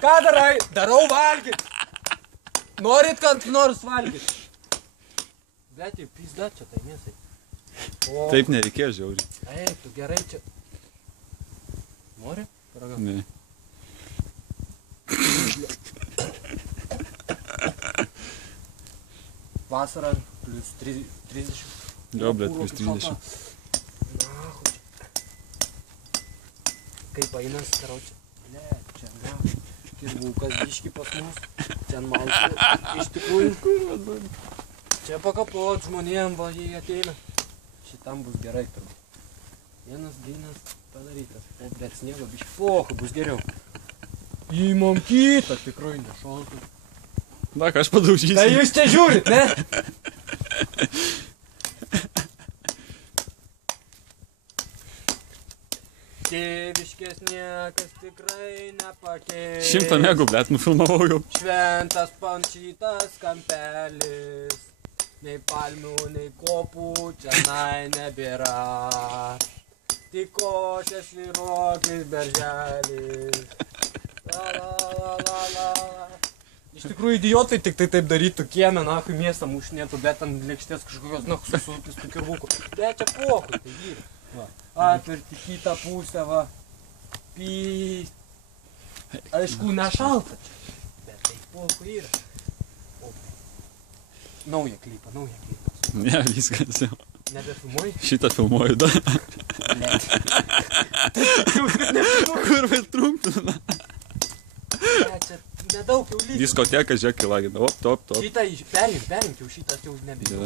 Ką darai? Darau valgyt. Norit, kad nors valgyt? Blet, jau pizda čia tai mėsai. Taip nereikėjo žiauriai. Ei, tu gerai čia. Nori? Paragau. Ne. Vasara plus 30. Jo, blet, plus 30. Kaip einas, karaučia. Blet, čia, na. Kirvukas biški pas mus. Ten man iš tikrųjų. Čia pakapot žmonėm, va, jie ateina. Šitam bus gerai turbūt. Vienas dainas padarytas. O bet sniego biški pohu bus geriau. Įmam kitą tikrai nešaltų. Da, ką aš padaužysiu. Tai jūs čia žiūrit, ne? Tėviškės niekas tikrai nepakeis. 100 megų, blet, nufilmavau jau. Šventas pančytas kampelis. Nei palmių, nei kopų čianai nebėra. Tik košės vyruoklis berželis. La la la la la. Iš tikrųjų idiotai tik tai taip darytų kiemę, nahui miestą mušinėtų, bet ant lėkštės kažkokios, na, susukistų kirvukų. Bet čia pohui, tai vyri. Va, atverti kitą pusę, va. Pys. Aišku, nešalta čia. Bet tai pohui yra. Naują klipą. Ne, viskas jau. Nebefilmuoji? Šitą filmuoju, da. Blet. Kur vėl trumpina? Ne, čia nedaug jau lygiai. Diskoteka, žiūrėk, į lagina. Op, top. Šitą perink jau šitas jau nebėra.